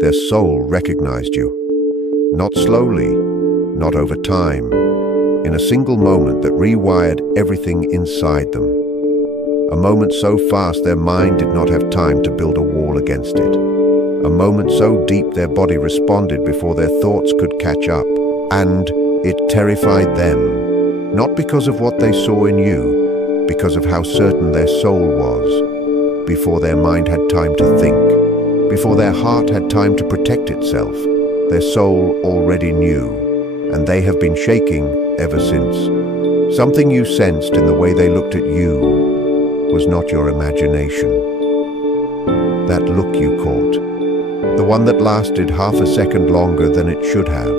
Their soul recognized you. Not slowly, not over time, in a single moment that rewired everything inside them. A moment so fast their mind did not have time to build a wall against it. A moment so deep their body responded before their thoughts could catch up. And it terrified them, not because of what they saw in you, because of how certain their soul was, before their mind had time to think, before their heart had time to protect itself. Their soul already knew, and they have been shaking ever since. Something you sensed in the way they looked at you was not your imagination. That look you caught, the one that lasted half a second longer than it should have,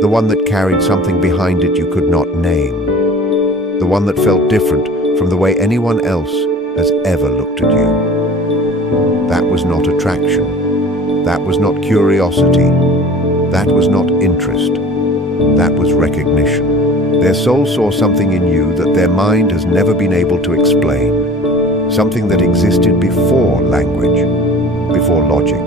the one that carried something behind it you could not name, the one that felt different from the way anyone else has ever looked at you. That was not attraction. That was not curiosity. That was not interest. That was recognition. Their soul saw something in you that their mind has never been able to explain. Something that existed before language, before logic,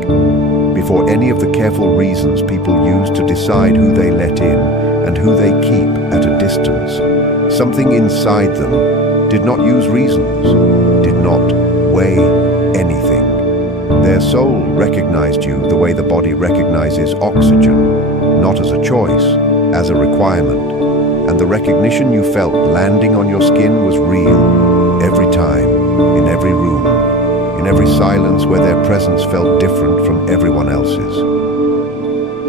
before any of the careful reasons people use to decide who they let in and who they keep at a distance. Something inside them did not use reasons, did not weigh anything. Their soul recognized you the way the body recognizes oxygen, not as a choice, as a requirement. And the recognition you felt landing on your skin was real, every time, in every room, in every silence where their presence felt different from everyone else's.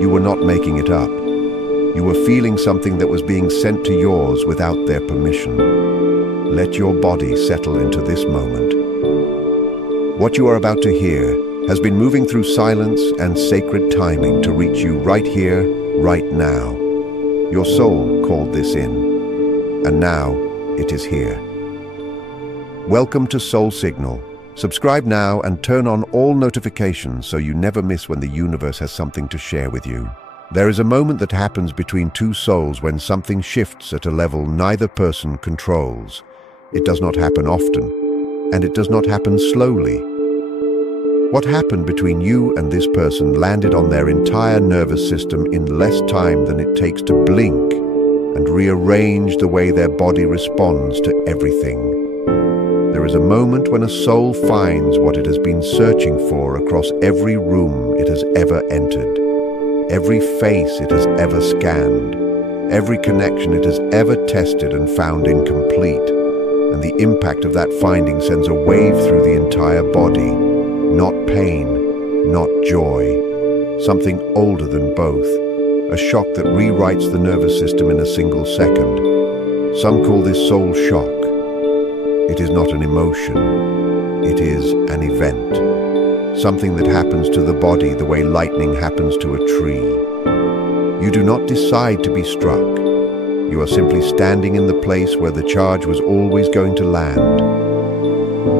You were not making it up. You were feeling something that was being sent to yours without their permission. Let your body settle into this moment. What you are about to hear has been moving through silence and sacred timing to reach you right here, right now. Your soul called this in, and now it is here. Welcome to Soul Signal. Subscribe now and turn on all notifications so you never miss when the universe has something to share with you. There is a moment that happens between two souls when something shifts at a level neither person controls. It does not happen often, and it does not happen slowly. What happened between you and this person landed on their entire nervous system in less time than it takes to blink and rearrange the way their body responds to everything. There is a moment when a soul finds what it has been searching for across every room it has ever entered, every face it has ever scanned, every connection it has ever tested and found incomplete, and the impact of that finding sends a wave through the entire body. Not pain, not joy, something older than both, a shock that rewrites the nervous system in a single second. Some call this soul shock. It is not an emotion, it is an event, something that happens to the body the way lightning happens to a tree. You do not decide to be struck. You are simply standing in the place where the charge was always going to land.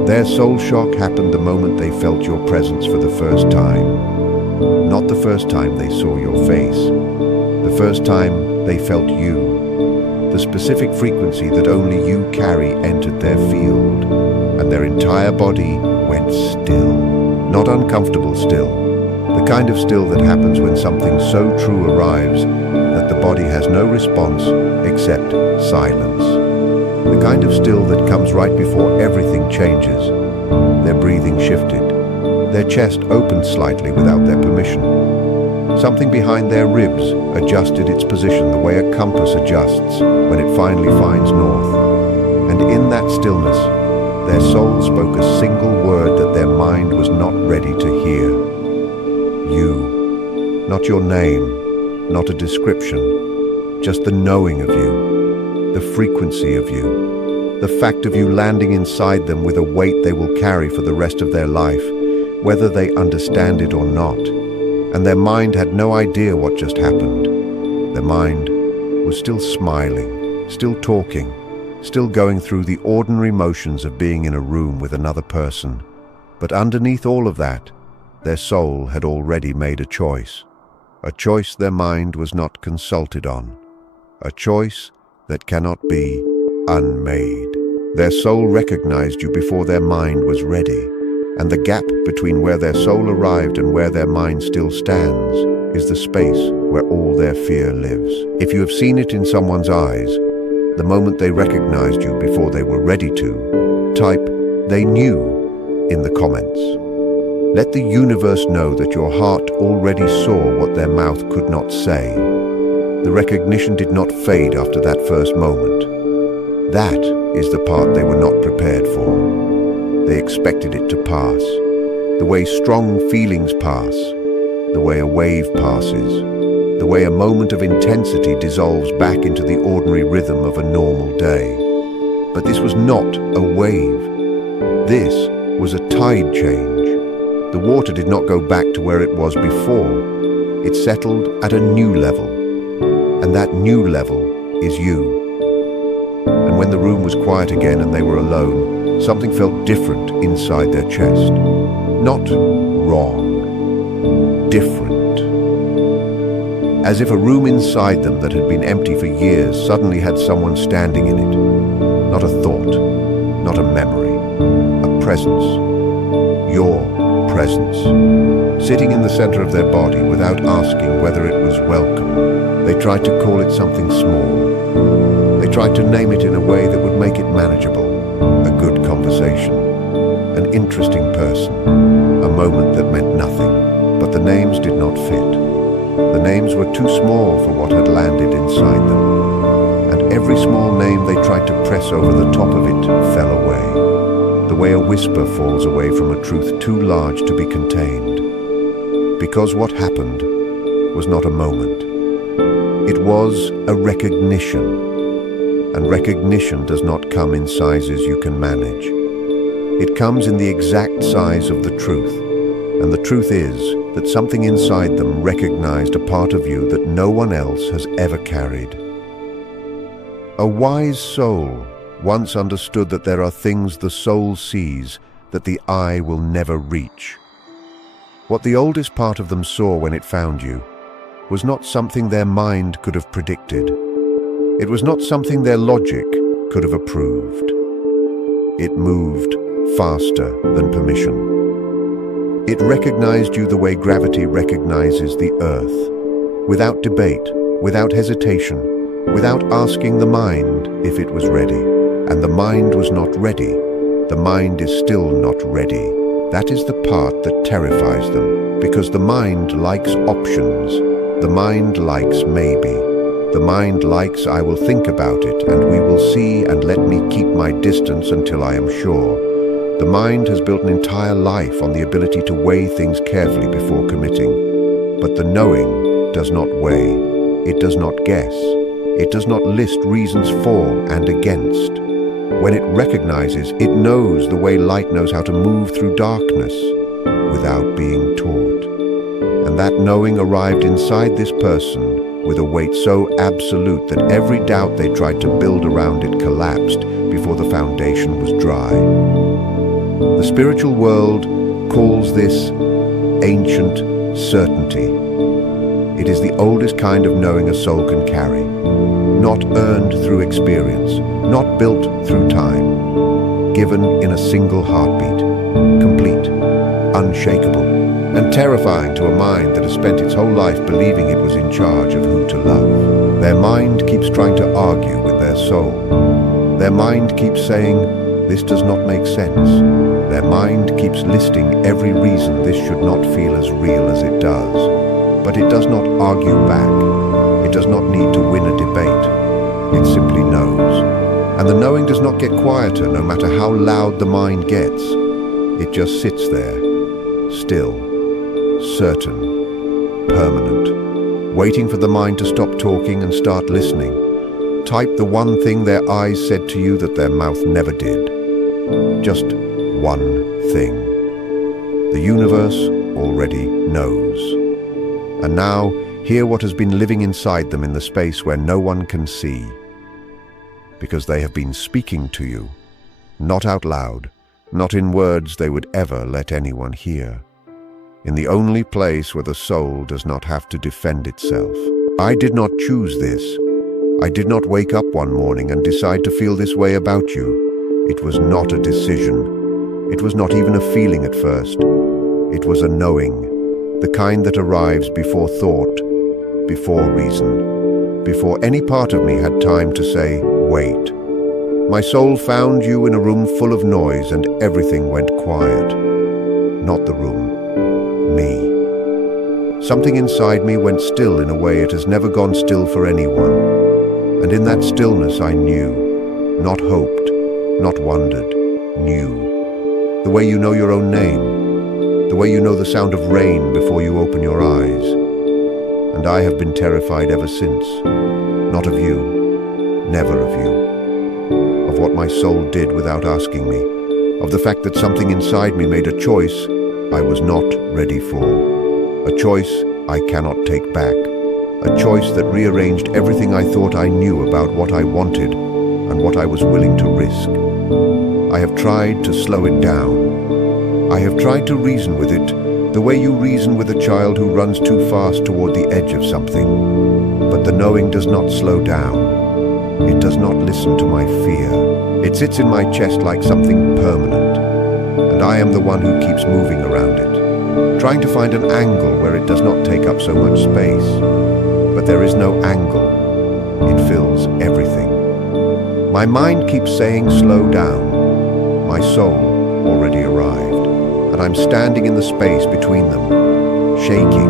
Their soul shock happened the moment they felt your presence for the first time. Not the first time they saw your face. The first time they felt you. The specific frequency that only you carry entered their field, and their entire body went still. Not uncomfortable still. The kind of still that happens when something so true arrives that the body has no response except silence. The kind of still that comes right before everything changes. Their breathing shifted. Their chest opened slightly without their permission. Something behind their ribs adjusted its position the way a compass adjusts when it finally finds north. And in that stillness, their soul spoke a single word that their mind was not ready to hear. You. Not your name, not a description, just the knowing of you, the frequency of you, the fact of you landing inside them with a weight they will carry for the rest of their life, whether they understand it or not. And their mind had no idea what just happened. Their mind was still smiling, still talking, still going through the ordinary motions of being in a room with another person. But underneath all of that, their soul had already made a choice their mind was not consulted on, a choice that cannot be unmade. Their soul recognized you before their mind was ready, And the gap between where their soul arrived and where their mind still stands is the space where all their fear lives. If you have seen it in someone's eyes, the moment they recognized you before they were ready to, type "they knew" in the comments. Let the universe know that your heart already saw what their mouth could not say. The recognition did not fade after that first moment. That is the part they were not prepared for. They expected it to pass, the way strong feelings pass, the way a wave passes, the way a moment of intensity dissolves back into the ordinary rhythm of a normal day. But this was not a wave. This was a tide change. The water did not go back to where it was before. It settled at a new level. And that new level is you. And when the room was quiet again and they were alone, something felt different inside their chest. Not wrong, different. As if a room inside them that had been empty for years suddenly had someone standing in it. Not a thought, not a memory, a presence. Your presence. Sitting in the center of their body without asking whether it was welcome. They tried to call it something small. They tried to name it in a way that would make it manageable. A good conversation. An interesting person. A moment that meant nothing. But the names did not fit. The names were too small for what had landed inside them. And every small name they tried to press over the top of it fell away. The way a whisper falls away from a truth too large to be contained. Because what happened was not a moment. It was a recognition. And recognition does not come in sizes you can manage. It comes in the exact size of the truth. And the truth is that something inside them recognized a part of you that no one else has ever carried. A wise soul once understood that there are things the soul sees that the eye will never reach. What the oldest part of them saw when it found you was not something their mind could have predicted. It was not something their logic could have approved. It moved faster than permission. It recognized you the way gravity recognizes the earth, without debate, without hesitation, without asking the mind if it was ready. And the mind was not ready. The mind is still not ready. That is the part that terrifies them, because the mind likes options. The mind likes maybe. The mind likes I will think about it and we will see and let me keep my distance until I am sure. The mind has built an entire life on the ability to weigh things carefully before committing. But the knowing does not weigh. It does not guess. It does not list reasons for and against. When it recognizes, it knows the way light knows how to move through darkness without being taught. And that knowing arrived inside this person with a weight so absolute that every doubt they tried to build around it collapsed before the foundation was dry. The spiritual world calls this ancient certainty. It is the oldest kind of knowing a soul can carry. Not earned through experience, not built through time, given in a single heartbeat, complete, unshakable, and terrifying to a mind that has spent its whole life believing it was in charge of who to love. Their mind keeps trying to argue with their soul. Their mind keeps saying, this does not make sense. Their mind keeps listing every reason this should not feel as real as it does. But it does not argue back. It does not need to win a debate. It simply knows. And the knowing does not get quieter no matter how loud the mind gets. It just sits there, still, certain, permanent, waiting for the mind to stop talking and start listening. Type the one thing their eyes said to you that their mouth never did. Just one thing. The universe already knows. And now, hear what has been living inside them in the space where no one can see. Because they have been speaking to you, not out loud, not in words they would ever let anyone hear. In the only place where the soul does not have to defend itself. I did not choose this. I did not wake up one morning and decide to feel this way about you. It was not a decision. It was not even a feeling at first. It was a knowing, the kind that arrives before thought, before reason, before any part of me had time to say, wait. My soul found you in a room full of noise and everything went quiet. Not the room, me. Something inside me went still in a way it has never gone still for anyone. And in that stillness I knew, not hoped, not wondered, knew. The way you know your own name, the way you know the sound of rain before you open your eyes. And I have been terrified ever since, not of you, never of you. Of what my soul did without asking me, of the fact that something inside me made a choice I was not ready for, a choice I cannot take back, a choice that rearranged everything I thought I knew about what I wanted and what I was willing to risk. I have tried to slow it down. I have tried to reason with it, the way you reason with a child who runs too fast toward the edge of something. But the knowing does not slow down. It does not listen to my fear. It sits in my chest like something permanent, and I am the one who keeps moving around it, trying to find an angle where it does not take up so much space. But there is no angle. It fills everything. My mind keeps saying slow down. My soul already arrived, and I'm standing in the space between them, shaking.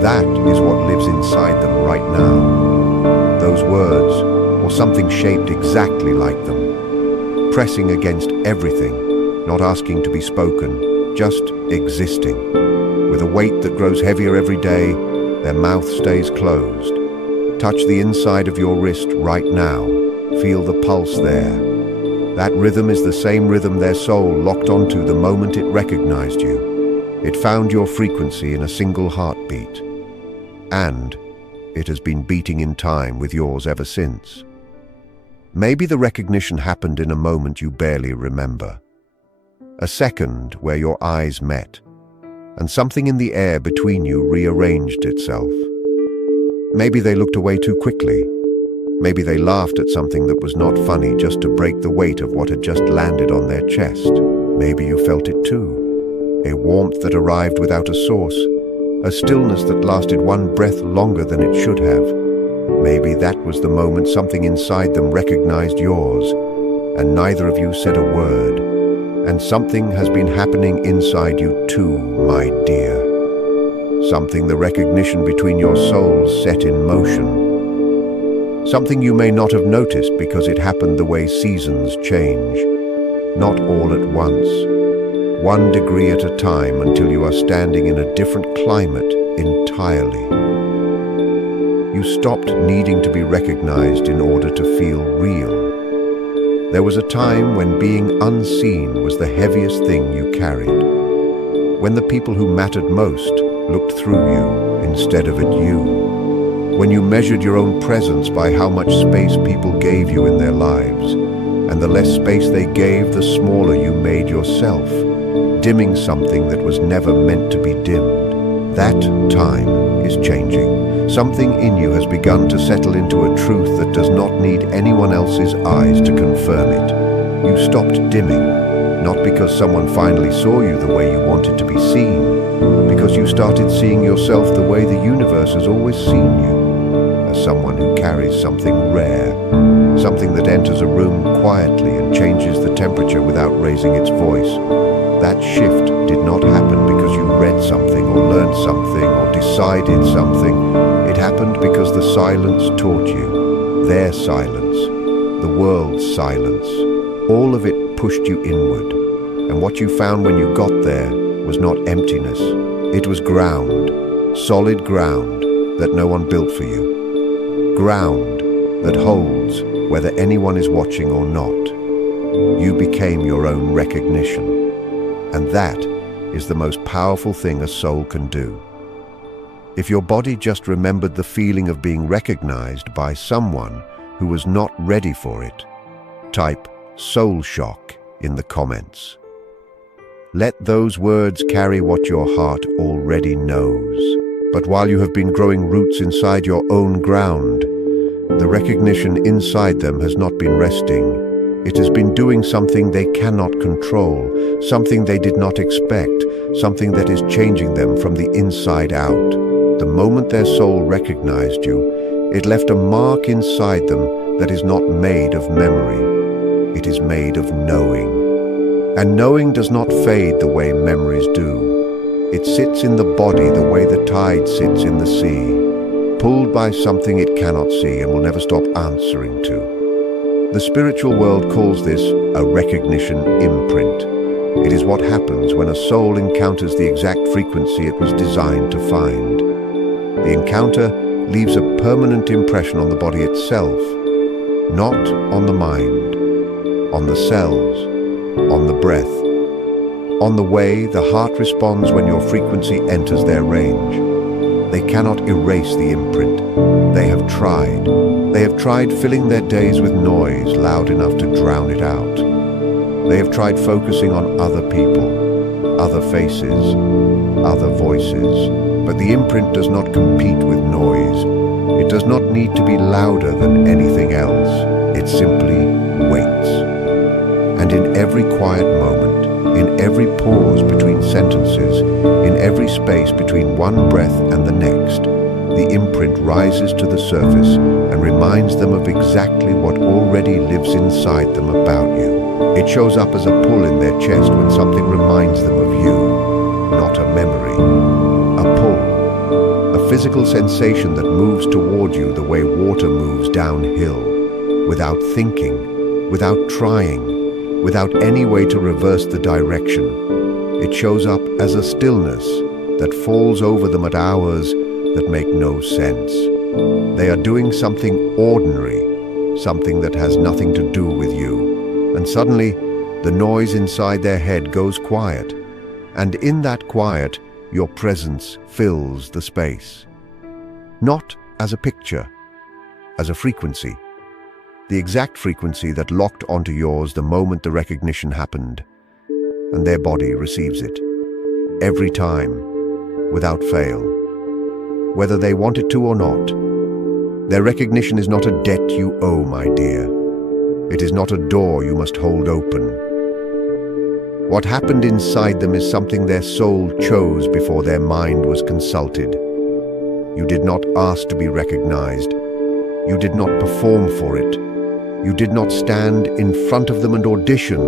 That is what lives inside them right now. Those words, or something shaped exactly like them, pressing against everything, not asking to be spoken, just existing. With a weight that grows heavier every day, their mouth stays closed. Touch the inside of your wrist right now. Feel the pulse there. That rhythm is the same rhythm their soul locked onto the moment it recognized you. It found your frequency in a single heartbeat. And it has been beating in time with yours ever since. Maybe the recognition happened in a moment you barely remember. A second where your eyes met, and something in the air between you rearranged itself. Maybe they looked away too quickly. Maybe they laughed at something that was not funny just to break the weight of what had just landed on their chest. Maybe you felt it too. A warmth that arrived without a source. A stillness that lasted one breath longer than it should have. Maybe that was the moment something inside them recognized yours, and neither of you said a word. And something has been happening inside you too, my dear. Something the recognition between your souls set in motion. Something you may not have noticed because it happened the way seasons change. Not all at once. 1 degree at a time until you are standing in a different climate entirely. You stopped needing to be recognized in order to feel real. There was a time when being unseen was the heaviest thing you carried. When the people who mattered most looked through you instead of at you. When you measured your own presence by how much space people gave you in their lives, and the less space they gave, the smaller you made yourself, dimming something that was never meant to be dimmed. That time is changing. Something in you has begun to settle into a truth that does not need anyone else's eyes to confirm it. You stopped dimming, not because someone finally saw you the way you wanted to be seen, because you started seeing yourself the way the universe has always seen you, as someone who carries something rare, something that enters a room quietly and changes the temperature without raising its voice. That shift did not happen because you read something or learned something or decided something. It happened because the silence taught you. Their silence, the world's silence, all of it pushed you inward. And what you found when you got there was not emptiness. It was ground, solid ground that no one built for you. Ground that holds whether anyone is watching or not. You became your own recognition. And that is the most powerful thing a soul can do. If your body just remembered the feeling of being recognized by someone who was not ready for it, type soul shock in the comments. Let those words carry what your heart already knows. But while you have been growing roots inside your own ground, the recognition inside them has not been resting. It has been doing something they cannot control, something they did not expect, something that is changing them from the inside out. The moment their soul recognized you, it left a mark inside them that is not made of memory. It is made of knowing. And knowing does not fade the way memories do. It sits in the body the way the tide sits in the sea, pulled by something it cannot see and will never stop answering to. The spiritual world calls this a recognition imprint. It is what happens when a soul encounters the exact frequency it was designed to find. The encounter leaves a permanent impression on the body itself, not on the mind, on the cells, on the breath, on the way the heart responds when your frequency enters their range. They cannot erase the imprint. They have tried. They have tried filling their days with noise loud enough to drown it out. They have tried focusing on other people, other faces, other voices. But the imprint does not compete with noise. It does not need to be louder than anything else. It simply waits. And in every quiet moment, in every pause between sentences, in every space between one breath and the next, the imprint rises to the surface and reminds them of exactly what already lives inside them about you. It shows up as a pull in their chest when something reminds them of you, not a memory. A pull, a physical sensation that moves toward you the way water moves downhill, without thinking, without trying, without any way to reverse the direction. It shows up as a stillness that falls over them at hours that make no sense. They are doing something ordinary, something that has nothing to do with you. And suddenly, the noise inside their head goes quiet. And in that quiet, your presence fills the space. Not as a picture, as a frequency. The exact frequency that locked onto yours the moment the recognition happened. And their body receives it. Every time, without fail. Whether they want it to or not. Their recognition is not a debt you owe, my dear. It is not a door you must hold open. What happened inside them is something their soul chose before their mind was consulted. You did not ask to be recognized. You did not perform for it. You did not stand in front of them and audition.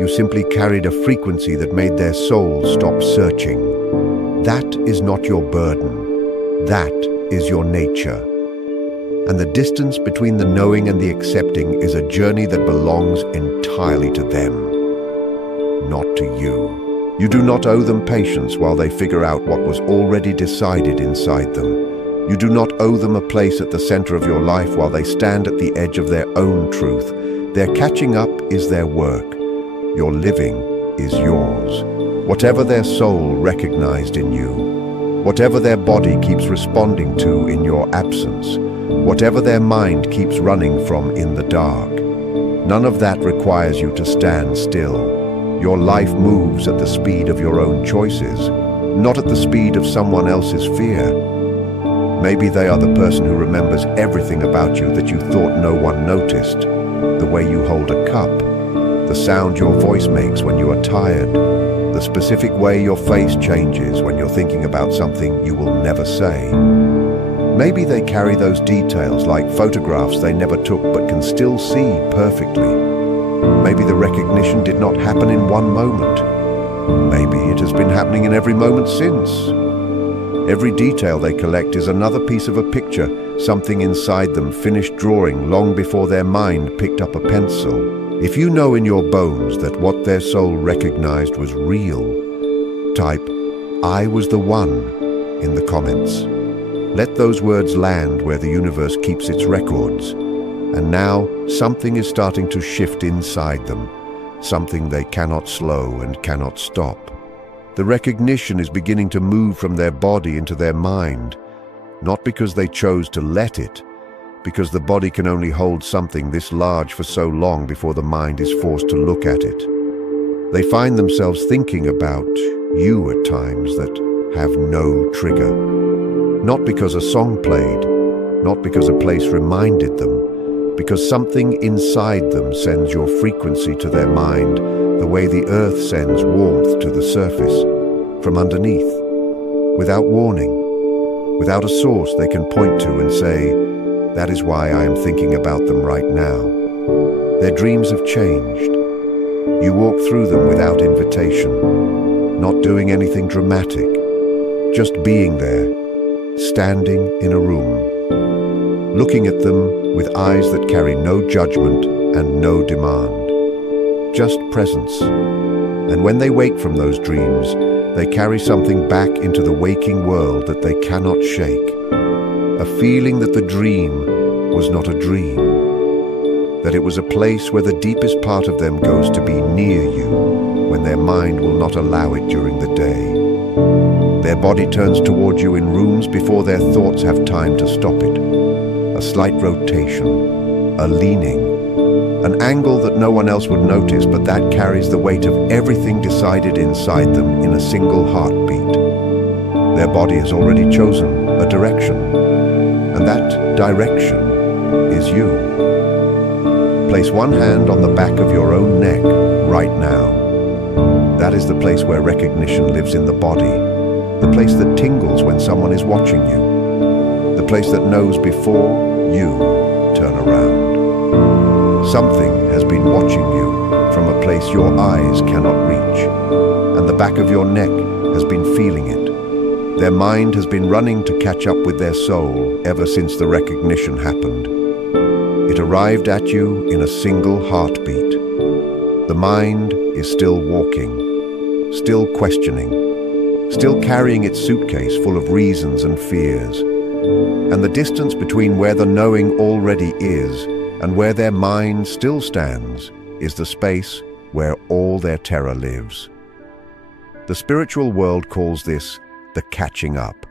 You simply carried a frequency that made their soul stop searching. That is not your burden. That is your nature. And the distance between the knowing and the accepting is a journey that belongs entirely to them, not to you. You do not owe them patience while they figure out what was already decided inside them. You do not owe them a place at the center of your life while they stand at the edge of their own truth. Their catching up is their work. Your living is yours. Whatever their soul recognized in you, whatever their body keeps responding to in your absence, whatever their mind keeps running from in the dark, none of that requires you to stand still. Your life moves at the speed of your own choices, not at the speed of someone else's fear. Maybe they are the person who remembers everything about you that you thought no one noticed, the way you hold a cup, the sound your voice makes when you are tired, the specific way your face changes when you're thinking about something you will never say. Maybe they carry those details like photographs they never took but can still see perfectly. Maybe the recognition did not happen in one moment. Maybe it has been happening in every moment since. Every detail they collect is another piece of a picture, something inside them finished drawing long before their mind picked up a pencil. If you know in your bones that what their soul recognized was real, type, "I was the one," in the comments. Let those words land where the universe keeps its records. And now, something is starting to shift inside them, something they cannot slow and cannot stop. The recognition is beginning to move from their body into their mind, not because they chose to let it, because the body can only hold something this large for so long before the mind is forced to look at it. They find themselves thinking about you at times that have no trigger. Not because a song played, not because a place reminded them, because something inside them sends your frequency to their mind the way the earth sends warmth to the surface, from underneath, without warning, without a source they can point to and say, "That is why I am thinking about them right now." Their dreams have changed. You walk through them without invitation, not doing anything dramatic, just being there, standing in a room, looking at them with eyes that carry no judgment and no demand, just presence. And when they wake from those dreams, they carry something back into the waking world that they cannot shake, a feeling that the dream was not a dream, that it was a place where the deepest part of them goes to be near you when their mind will not allow it during the day. Their body turns toward you in rooms before their thoughts have time to stop it. A slight rotation, a leaning, an angle that no one else would notice, but that carries the weight of everything decided inside them in a single heartbeat. Their body has already chosen a direction, and that direction is you. Place one hand on the back of your own neck right now. That is the place where recognition lives in the body, the place that tingles when someone is watching you, the place that knows before you turn around. Something has been watching you from a place your eyes cannot reach, and the back of your neck has been feeling it. Their mind has been running to catch up with their soul ever since the recognition happened. It arrived at you in a single heartbeat. The mind is still walking, still questioning, still carrying its suitcase full of reasons and fears. And the distance between where the knowing already is and where their mind still stands is the space where all their terror lives. The spiritual world calls this the catching up.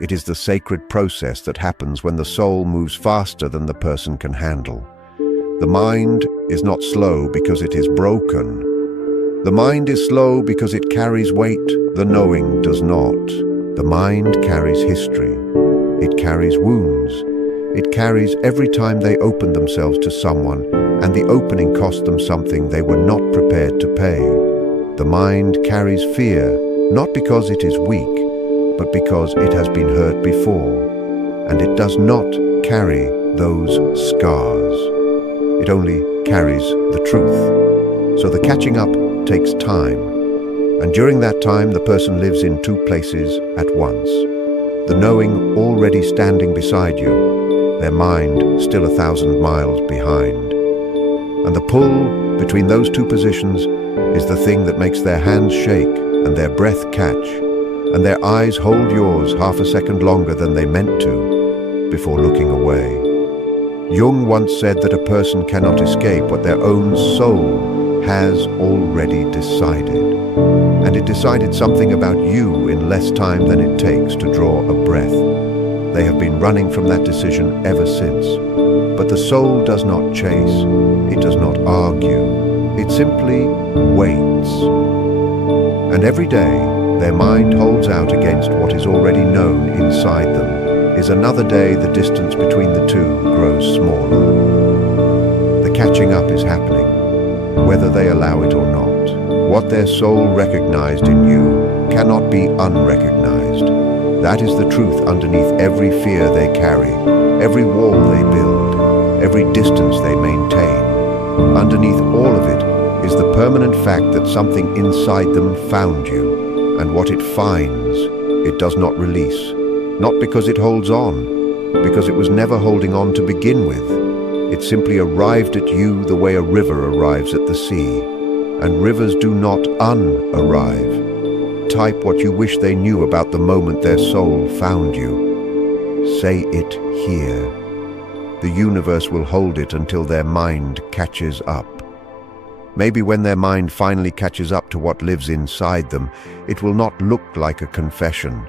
It is the sacred process that happens when the soul moves faster than the person can handle. The mind is not slow because it is broken. The mind is slow because it carries weight the knowing does not. The mind carries history. It carries wounds. It carries every time they open themselves to someone, and the opening cost them something they were not prepared to pay. The mind carries fear, not because it is weak, but because it has been hurt before, and it does not carry those scars. It only carries the truth. So the catching up takes time, and during that time the person lives in two places at once. The knowing already standing beside you, their mind still 1,000 miles behind. And the pull between those two positions is the thing that makes their hands shake and their breath catch, and their eyes hold yours half a second longer than they meant to before looking away. Jung once said that a person cannot escape what their own soul has already decided. And it decided something about you in less time than it takes to draw a breath. They have been running from that decision ever since. But the soul does not chase, it does not argue, it simply waits. And every day, their mind holds out against what is already known inside them. Is another day the distance between the two grows smaller. The catching up is happening, whether they allow it or not. What their soul recognized in you cannot be unrecognized. That is the truth underneath every fear they carry, every wall they build, every distance they maintain. Underneath all of it is the permanent fact that something inside them found you, and what it finds, it does not release. Not because it holds on, because it was never holding on to begin with. It simply arrived at you the way a river arrives at the sea. And rivers do not un-arrive. Type what you wish they knew about the moment their soul found you. Say it here. The universe will hold it until their mind catches up. Maybe when their mind finally catches up to what lives inside them, it will not look like a confession.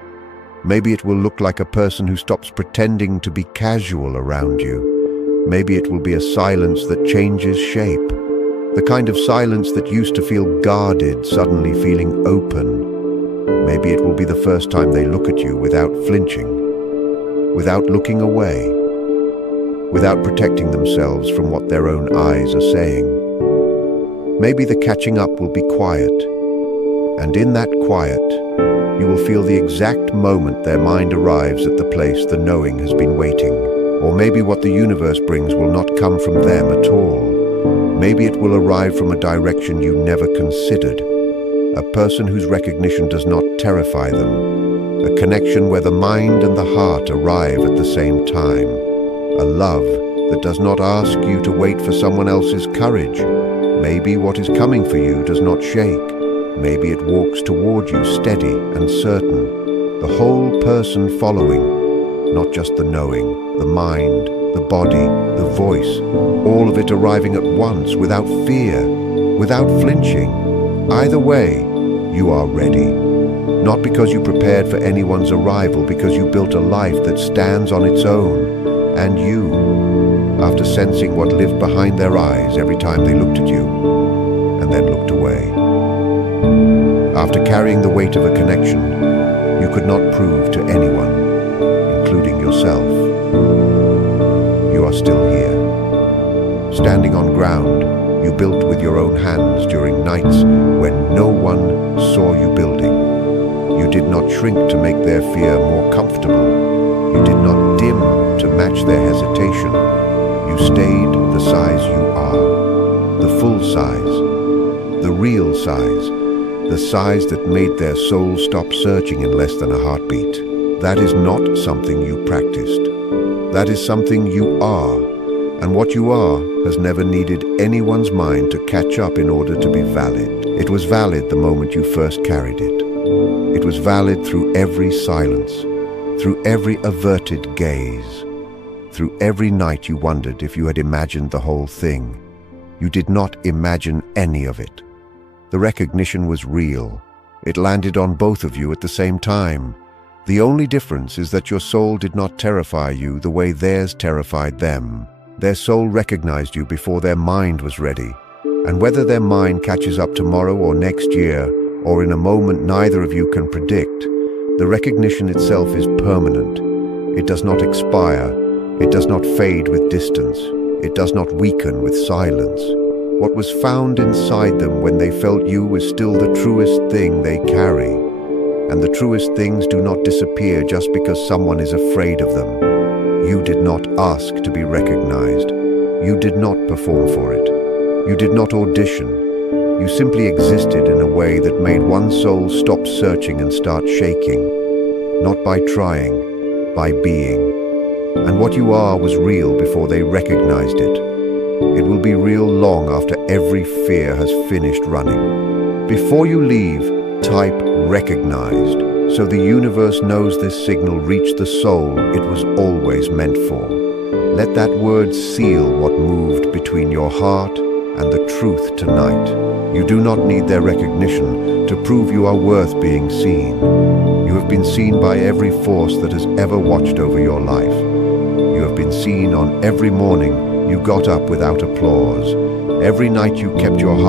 Maybe it will look like a person who stops pretending to be casual around you. Maybe it will be a silence that changes shape. The kind of silence that used to feel guarded, suddenly feeling open. Maybe it will be the first time they look at you without flinching, without looking away. without protecting themselves from what their own eyes are saying. Maybe the catching up will be quiet, and in that quiet, you will feel the exact moment their mind arrives at the place the knowing has been waiting. Or maybe what the universe brings will not come from them at all. Maybe it will arrive from a direction you never considered. A person whose recognition does not terrify them. A connection where the mind and the heart arrive at the same time. A love that does not ask you to wait for someone else's courage. Maybe what is coming for you does not shake. Maybe it walks toward you steady and certain. The whole person following, not just the knowing, the mind, the body, the voice, all of it arriving at once without fear, without flinching. Either way, you are ready. Not because you prepared for anyone's arrival, because you built a life that stands on its own. And you, after sensing what lived behind their eyes every time they looked at you, and then looked away. After carrying the weight of a connection, you could not prove to anyone, including yourself, you are still here. Standing on ground you built with your own hands during nights when no one saw you building. You did not shrink to make their fear more comfortable. You did not dim to match their hesitation. You stayed the size you are, the full size, the real size, the size that made their soul stop searching in less than a heartbeat. That is not something you practiced. That is something you are, and what you are has never needed anyone's mind to catch up in order to be valid. It was valid the moment you first carried it. It was valid through every silence, through every averted gaze, through every night you wondered if you had imagined the whole thing. You did not imagine any of it. The recognition was real. It landed on both of you at the same time. The only difference is that your soul did not terrify you the way theirs terrified them. Their soul recognized you before their mind was ready. And whether their mind catches up tomorrow or next year, or in a moment neither of you can predict, the recognition itself is permanent. It does not expire. It does not fade with distance. It does not weaken with silence. What was found inside them when they felt you was still the truest thing they carry. And the truest things do not disappear just because someone is afraid of them. You did not ask to be recognized. You did not perform for it. You did not audition. You simply existed in a way that made one soul stop searching and start shaking. Not by trying, by being. And what you are was real before they recognized it. It will be real long after every fear has finished running. Before you leave, type recognized, so the universe knows this signal reached the soul it was always meant for. Let that word seal what moved between your heart and the truth tonight. You do not need their recognition to prove you are worth being seen. You have been seen by every force that has ever watched over your life. You have been seen on every morning you got up without applause, every night you kept your heart